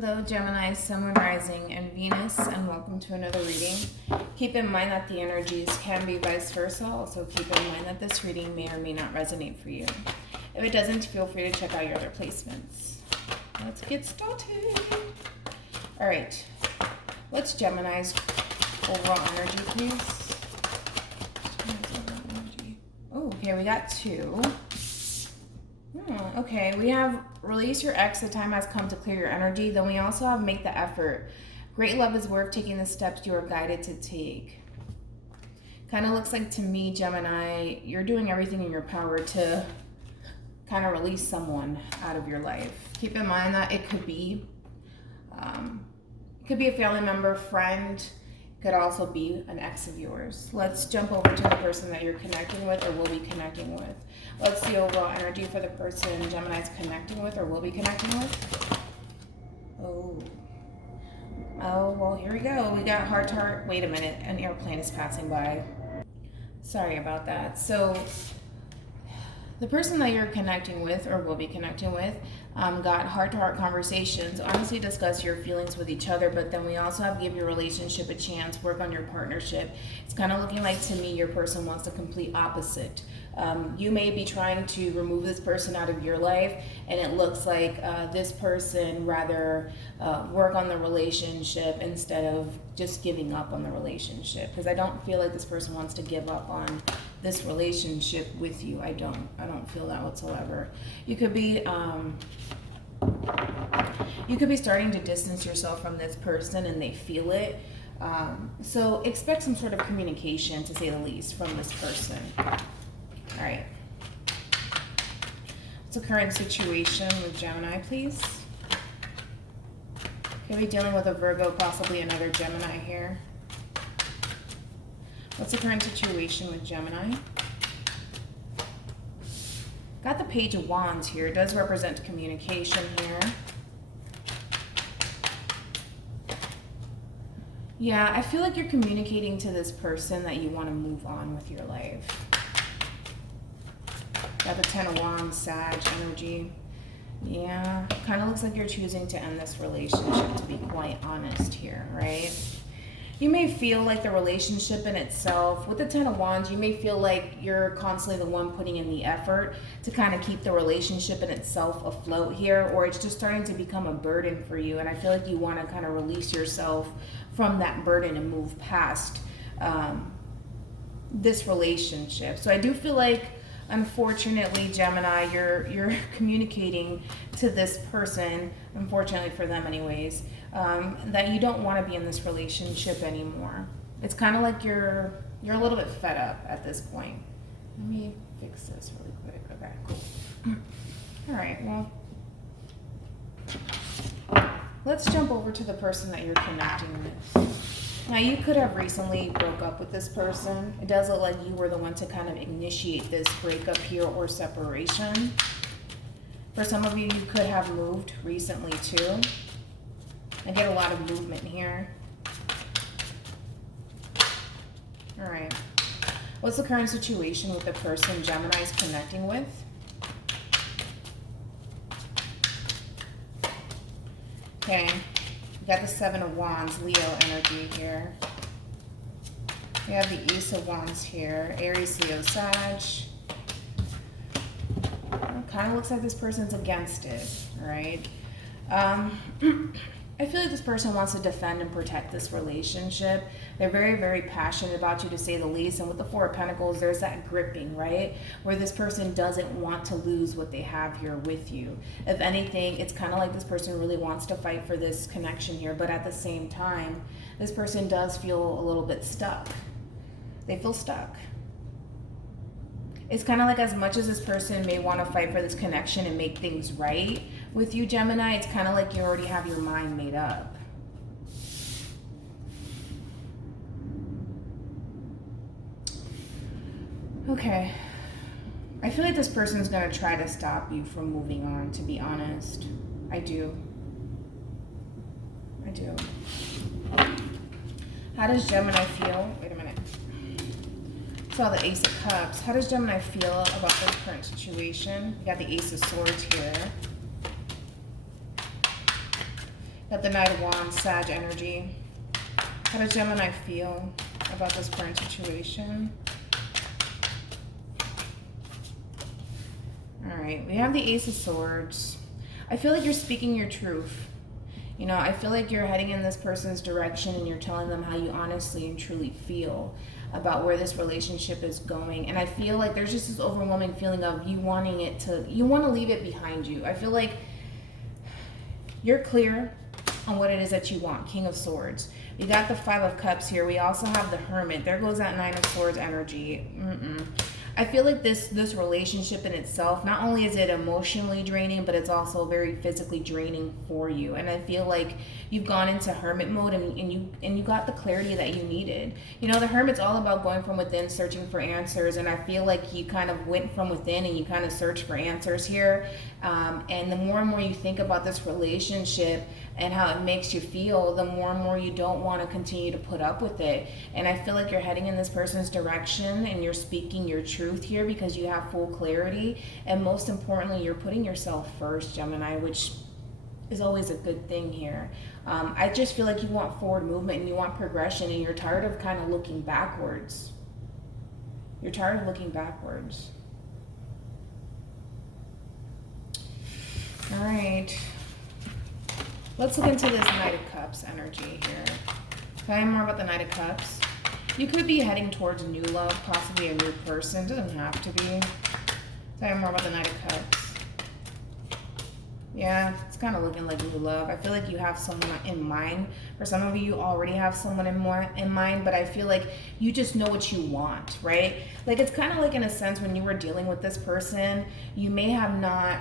Hello Gemini, Sun, Moon, Rising, and Venus, and welcome to another reading. Keep in mind that the energies can be vice versa. Also keep in mind that this reading may or may not resonate for you. If it doesn't, feel free to check out your other placements. Let's get started. Alright, what's Gemini's overall energy, please? Oh, okay, we got two. Okay, we have release your ex, the time has come to clear your energy. Then we also have make the effort. Great love is worth taking the steps you are guided to take. Kind of looks like to me, Gemini, you're doing everything in your power to kind of release someone out of your life. Keep in mind that it could be a family member, friend, could also be an ex of yours. Let's jump over to the person that you're connecting with or will be connecting with. What's the overall energy for the person Gemini's connecting with or will be connecting with? Oh, well, here we go. We got heart to heart. Wait a minute, an airplane is passing by. Sorry about that. So the person that you're connecting with or will be connecting with got heart-to-heart conversations, honestly discuss your feelings with each other, but then we also have give your relationship a chance, work on your partnership. It's kind of looking like to me your person wants the complete opposite. You may be trying to remove this person out of your life, and it looks like this person rather work on the relationship instead of just giving up on the relationship, because I don't feel like this person wants to give up on this relationship with you. I don't feel that whatsoever. You could be starting to distance yourself from this person and they feel it. So expect some sort of communication, to say the least, from this person. All right. What's the current situation with Gemini, please? Could be dealing with a Virgo, possibly another Gemini here. What's the current situation with Gemini? Got the Page of Wands here. It does represent communication here. Yeah, I feel like you're communicating to this person that you want to move on with your life. Got the Ten of Wands, Sag energy. Yeah, kind of looks like you're choosing to end this relationship, to be quite honest here, right? You may feel like the relationship in itself, with the Ten of Wands, you may feel like you're constantly the one putting in the effort to kind of keep the relationship in itself afloat here, or it's just starting to become a burden for you, and I feel like you want to kind of release yourself from that burden and move past this relationship. So I do feel like, unfortunately, Gemini, you're communicating to this person, unfortunately for them anyways, that you don't want to be in this relationship anymore. It's kind of like you're a little bit fed up at this point. Let me fix this really quick. Okay, cool. All right, well, let's jump over to the person that you're connecting with. Now, you could have recently broke up with this person. It does look like you were the one to kind of initiate this breakup here or separation. For some of you, you could have moved recently too. I get a lot of movement here. All right. What's the current situation with the person Gemini is connecting with? Okay. We got the Seven of Wands, Leo energy here. We have the Ace of Wands here, Aries, Leo, Sag. Kind of looks like this person's against it, right? I feel like this person wants to defend and protect this relationship. They're very, very passionate about you, to say the least. And with the Four of Pentacles, there's that gripping, right? Where this person doesn't want to lose what they have here with you. If anything, it's kind of like this person really wants to fight for this connection here. But at the same time, this person does feel a little bit stuck. They feel stuck. It's kind of like, as much as this person may want to fight for this connection and make things right with you, Gemini, it's kind of like you already have your mind made up. Okay. I feel like this person's going to try to stop you from moving on, to be honest. I do. How does Gemini feel? Wait a minute. Saw the Ace of Cups. How does Gemini feel about this current situation? We got the Ace of Swords here. Got the Knight of Wands, Sag energy. How does Gemini feel about this current situation? All right, we have the Ace of Swords. I feel like you're speaking your truth. You know, I feel like you're heading in this person's direction and you're telling them how you honestly and truly feel about where this relationship is going. And I feel like there's just this overwhelming feeling of you wanting it to, you want to leave it behind you. I feel like you're clear on what it is that you want. King of Swords. We got the Five of Cups here. We also have the Hermit. There goes that Nine of Swords energy. I feel like this relationship in itself, not only is it emotionally draining, but it's also very physically draining for you. And I feel like you've gone into hermit mode and you got the clarity that you needed. You know, the Hermit's all about going from within, searching for answers. And I feel like you kind of went from within and you kind of searched for answers here. And the more and more you think about this relationship and how it makes you feel, the more and more you don't want to continue to put up with it. And I feel like you're heading in this person's direction and you're speaking your truth here because you have full clarity. And most importantly, you're putting yourself first, Gemini, which is always a good thing here. I just feel like you want forward movement and you want progression and you're tired of kind of looking backwards. You're tired of looking backwards. All right. Let's look into this Knight of Cups energy here. Tell me more about the Knight of Cups. You could be heading towards new love, possibly a new person. Doesn't have to be. Tell me more about the Knight of Cups. Yeah, it's kind of looking like new love. I feel like you have someone in mind. For some of you already have someone in mind, but I feel like you just know what you want, right? Like it's kind of like in a sense when you were dealing with this person, you may have not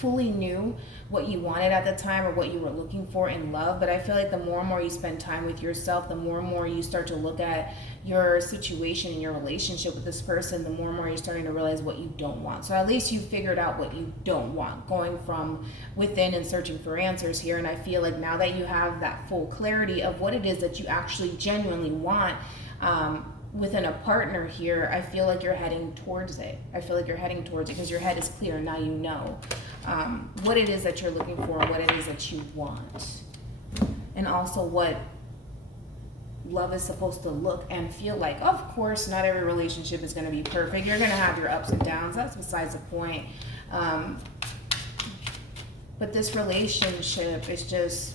fully knew what you wanted at the time or what you were looking for in love, but I feel like the more and more you spend time with yourself, the more and more you start to look at your situation and your relationship with this person, the more and more you're starting to realize what you don't want. So at least you figured out what you don't want, going from within and searching for answers here. And I feel like now that you have that full clarity of what it is that you actually genuinely want, within a partner here, I feel like you're heading towards it. I feel like you're heading towards it because your head is clear. Now you know what it is that you're looking for, what it is that you want, and also what love is supposed to look and feel like. Of course, not every relationship is going to be perfect. You're going to have your ups and downs. That's besides the point. But this relationship is just,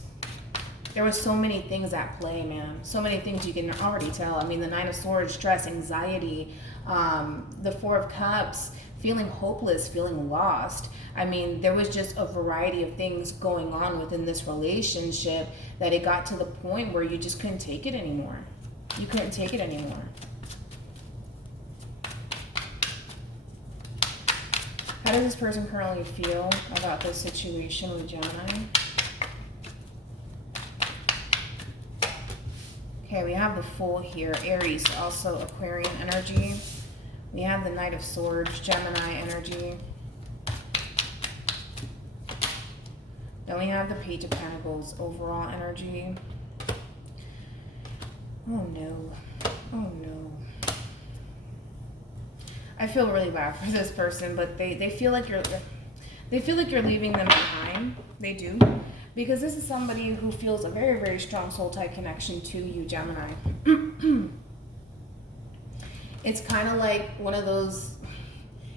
there was so many things at play, man. So many things you can already tell. I mean, the Nine of Swords, stress, anxiety, the Four of Cups, feeling hopeless, feeling lost. I mean, there was just a variety of things going on within this relationship that it got to the point where you just couldn't take it anymore. You couldn't take it anymore. How does this person currently feel about this situation with Gemini? Okay, we have the Fool here, Aries, also Aquarian energy. We have the Knight of Swords, Gemini energy. Then we have the Page of Pentacles, overall energy. Oh no, oh no. I feel really bad for this person, but they feel like you're leaving them behind. They do. Because this is somebody who feels a very, very strong soul tie connection to you, Gemini. It's kind of like one of those,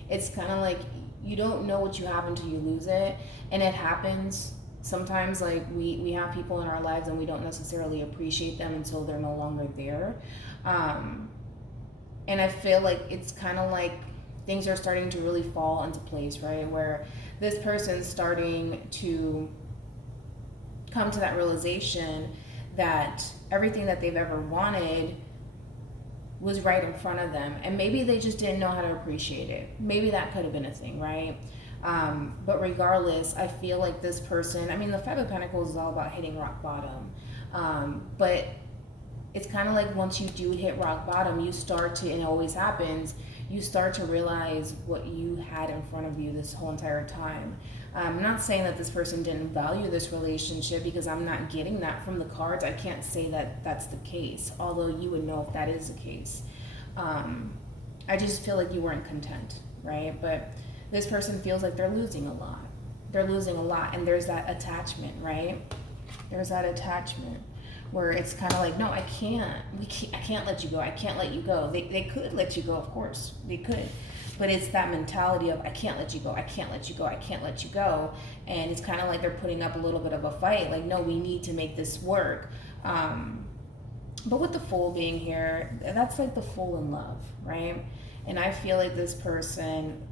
it's kind of like you don't know what you have until you lose it. And it happens sometimes, like we have people in our lives and we don't necessarily appreciate them until they're no longer there. And I feel like it's kind of like things are starting to really fall into place, right? Where this person's starting to come to that realization that everything that they've ever wanted was right in front of them, and maybe they just didn't know how to appreciate it. Maybe that could have been a thing, right? But regardless, I feel like this person, I mean, the Five of Pentacles is all about hitting rock bottom, but it's kind of like once you do hit rock bottom, you start to, and it always happens, you start to realize what you had in front of you this whole entire time. I'm not saying that this person didn't value this relationship, because I'm not getting that from the cards. I can't say that that's the case, although you would know if that is the case. I just feel like you weren't content, right? But this person feels like they're losing a lot. They're losing a lot, and there's that attachment, right? There's that attachment where it's kind of like, no, I can't let you go. I can't let you go. They could let you go, of course, they could. But it's that mentality of, I can't let you go, I can't let you go, I can't let you go. And it's kind of like they're putting up a little bit of a fight. Like, no, we need to make this work. But with the Fool being here, that's like the Fool in love, right? And I feel like this person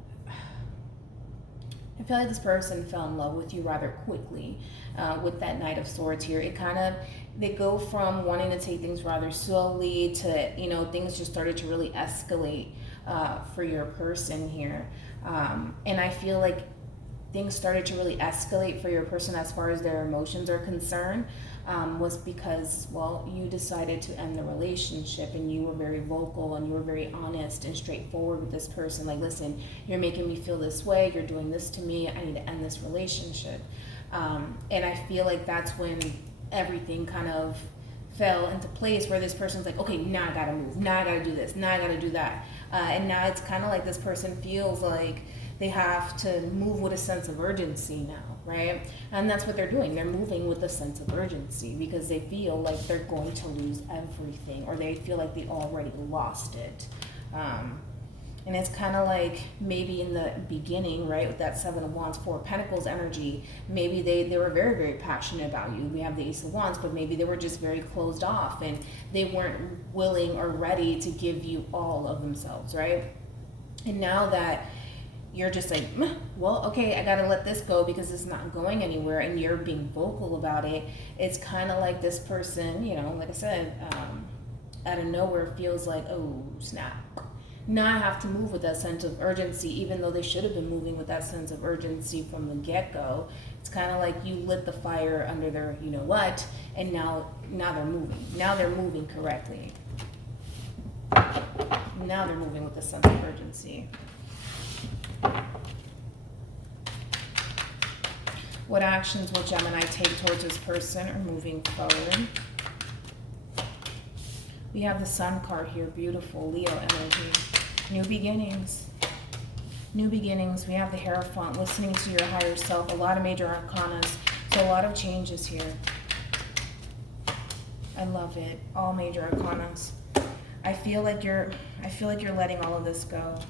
fell in love with you rather quickly with that Knight of Swords here. They go from wanting to take things rather slowly to, things just started to really escalate for your person here. And I feel like things started to really escalate for your person as far as their emotions are concerned, was because, well, you decided to end the relationship, and you were very vocal and you were very honest and straightforward with this person. Like, listen, you're making me feel this way, you're doing this to me, I need to end this relationship. And I feel like that's when everything kind of fell into place, where this person's like, okay, now I gotta move, now I gotta do this, now I gotta do that. And now it's kind of like this person feels like they have to move with a sense of urgency now, right? And that's what they're doing. They're moving with a sense of urgency because they feel like they're going to lose everything, or they feel like they already lost it. And it's kind of like maybe in the beginning, right, with that Seven of Wands, Four of Pentacles energy, maybe they were very, very passionate about you. We have the Ace of Wands, but maybe they were just very closed off and they weren't willing or ready to give you all of themselves, right? And now that you're just like, well, okay, I gotta let this go because it's not going anywhere, and you're being vocal about it, it's kind of like this person, like I said, out of nowhere feels like, oh, snap. Now I have to move with that sense of urgency, even though they should have been moving with that sense of urgency from the get-go. It's kind of like you lit the fire under their you-know-what, and now they're moving. Now they're moving correctly. Now they're moving with a sense of urgency. What actions will Gemini take towards this person or moving forward? We have the Sun card here, beautiful Leo energy. New beginnings. New beginnings. We have the Hierophant, listening to your higher self. A lot of major arcanas. So a lot of changes here. I love it. All major arcanas. I feel like you're letting all of this go.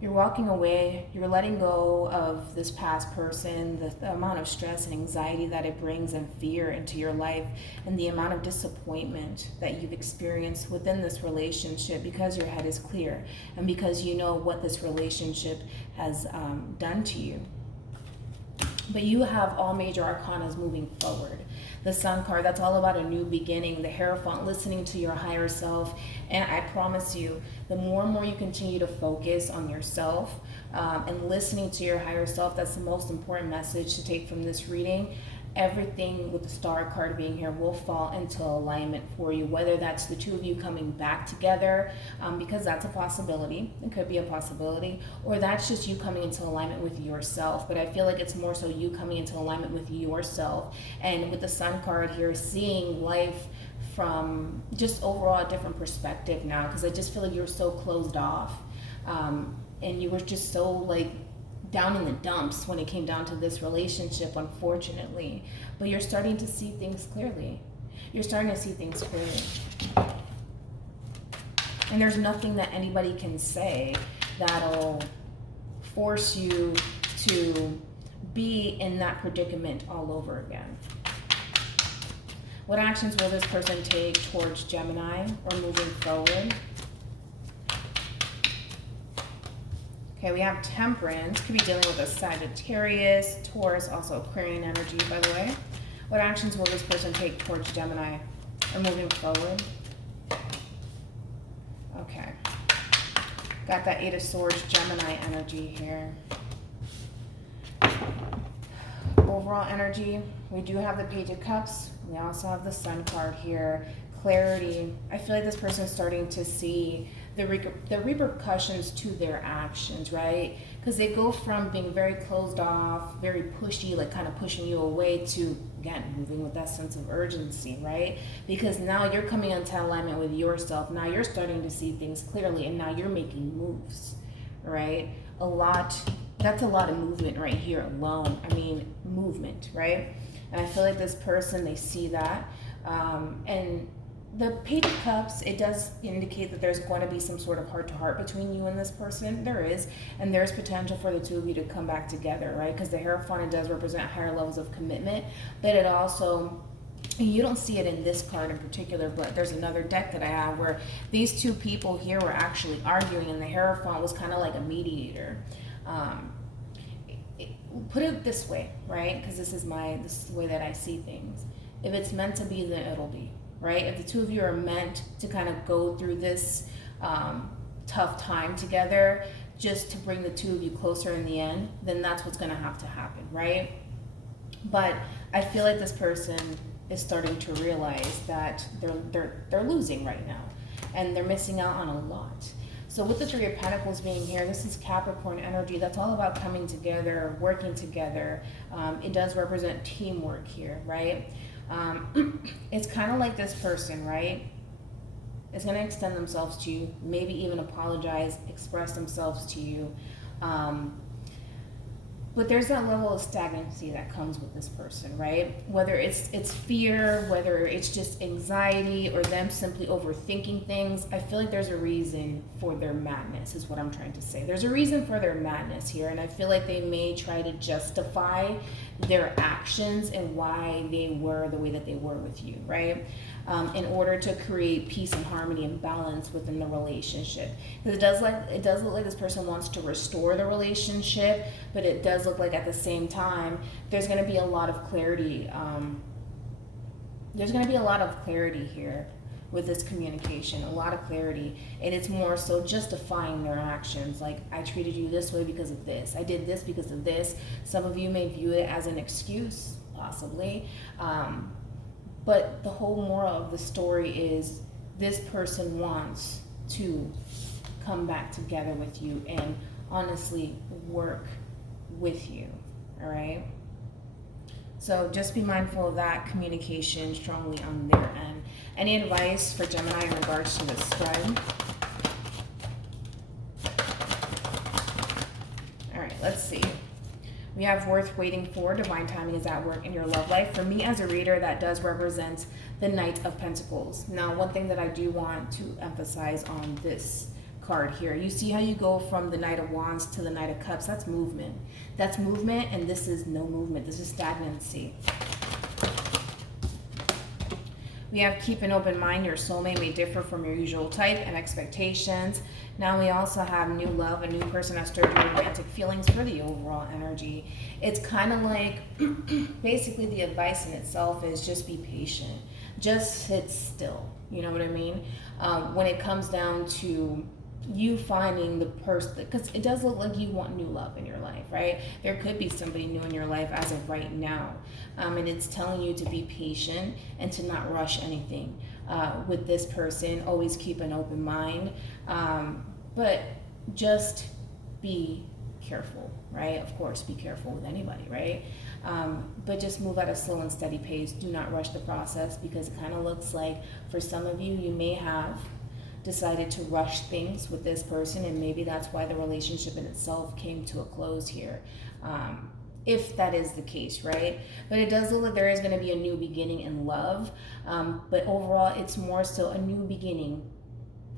You're walking away, you're letting go of this past person, the amount of stress and anxiety that it brings and fear into your life, and the amount of disappointment that you've experienced within this relationship, because your head is clear and because you know what this relationship has done to you. But you have all major arcanas moving forward. The Sun card, that's all about a new beginning. The Hierophant, listening to your higher self. And I promise you, the more and more you continue to focus on yourself and listening to your higher self, that's the most important message to take from this reading. Everything with the Star card being here will fall into alignment for you, whether that's the two of you coming back together, because that's a possibility. It could be a possibility, or that's just you coming into alignment with yourself. But I feel like it's more so you coming into alignment with yourself. And with the Sun card here, seeing life from just overall a different perspective now, because I just feel like you're so closed off, and you were just so like down in the dumps when it came down to this relationship, unfortunately. But you're starting to see things clearly. You're starting to see things clearly. And there's nothing that anybody can say that'll force you to be in that predicament all over again. What actions will this person take towards Gemini or moving forward? Okay, we have Temperance. Could be dealing with a Sagittarius, Taurus, also Aquarian energy, by the way. What actions will this person take towards Gemini or moving forward? Okay. Got that Eight of Swords, Gemini energy here. Overall energy, we do have the Page of Cups. We also have the Sun card here. Clarity. I feel like this person is starting to see the repercussions to their actions, right? Because they go from being very closed off, very pushy, like kind of pushing you away, to, again, moving with that sense of urgency, right? Because now you're coming into alignment with yourself. Now you're starting to see things clearly, and now you're making moves, right? A lot that's a lot of movement right here alone. I mean, movement, right? And I feel like this person, they see that. And the Page of Cups, it does indicate that there's going to be some sort of heart-to-heart between you and this person. There is. And there's potential for the two of you to come back together, right? Because the Hierophant, it does represent higher levels of commitment. But it also, you don't see it in this card in particular, but there's another deck that I have where these two people here were actually arguing, and the Hierophant was kind of like a mediator. Put it this way, right? Because this is the way that I see things. If it's meant to be, then it'll be. Right? If the two of you are meant to kind of go through this tough time together just to bring the two of you closer in the end, then that's what's going to have to happen, right? But I feel like this person is starting to realize that they're losing right now, and they're missing out on a lot. So with the Three of Pentacles being here, this is Capricorn energy. That's all about coming together, working together. It does represent teamwork here, right? It's kind of like this person, right, is going to extend themselves to you, maybe even apologize, express themselves to you. But there's that level of stagnancy that comes with this person, right? Whether it's fear, whether it's just anxiety, or them simply overthinking things, I feel like there's a reason for their madness, is what I'm trying to say. There's a reason for their madness here, and I feel like they may try to justify their actions and why they were the way that they were with you, right? In order to create peace and harmony and balance within the relationship. Because it does look like this person wants to restore the relationship, but it does look like at the same time there's going to be a lot of clarity. There's going to be a lot of clarity here with this communication, a lot of clarity, and it's more so justifying their actions. Like, I treated you this way because of this. I did this because of this. Some of you may view it as an excuse, possibly. But the whole moral of the story is this person wants to come back together with you and honestly work with you, all right? So just be mindful of that communication strongly on their end. Any advice for Gemini in regards to this spread? All right, let's see. We have worth waiting for. Divine timing is at work in your love life. For me as a reader, that does represent the Knight of Pentacles. Now, one thing that I do want to emphasize on this card here, you see how you go from the Knight of Wands to the Knight of Cups? That's movement. That's movement, and this is no movement. This is stagnancy. We have keep an open mind. Your soulmate may differ from your usual type and expectations. Now we also have new love. A new person has stirred your romantic feelings for the overall energy. It's kind of like, basically the advice in itself is just be patient. Just sit still. You know what I mean? When it comes down to you finding the person, because it does look like you want new love in your life, right? There could be somebody new in your life as of right now, and it's telling you to be patient and to not rush anything with this person. Always keep an open mind, but just be careful, right? Of course, be careful with anybody, right? But just move at a slow and steady pace. Do not rush the process, because it kind of looks like for some of you, you may have decided to rush things with this person, and maybe that's why the relationship in itself came to a close here, if that is the case, right? But it does look like there is going to be a new beginning in love, but overall it's more so a new beginning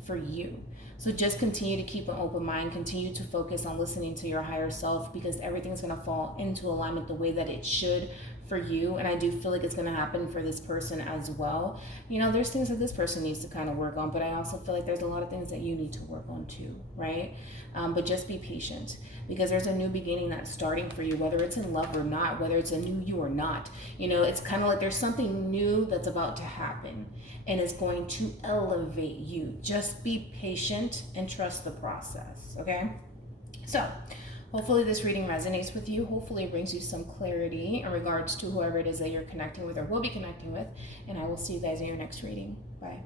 for you. So just continue to keep an open mind, continue to focus on listening to your higher self, because everything's going to fall into alignment the way that it should for you. And I do feel like it's going to happen for this person as well. You know, there's things that this person needs to kind of work on, but I also feel like there's a lot of things that you need to work on too, right? But just be patient, because there's a new beginning that's starting for you, whether it's in love or not, whether it's a new you or not. You know, it's kind of like there's something new that's about to happen, and it's going to elevate you. Just be patient and trust the process, okay? So hopefully this reading resonates with you. Hopefully it brings you some clarity in regards to whoever it is that you're connecting with or will be connecting with. And I will see you guys in your next reading. Bye.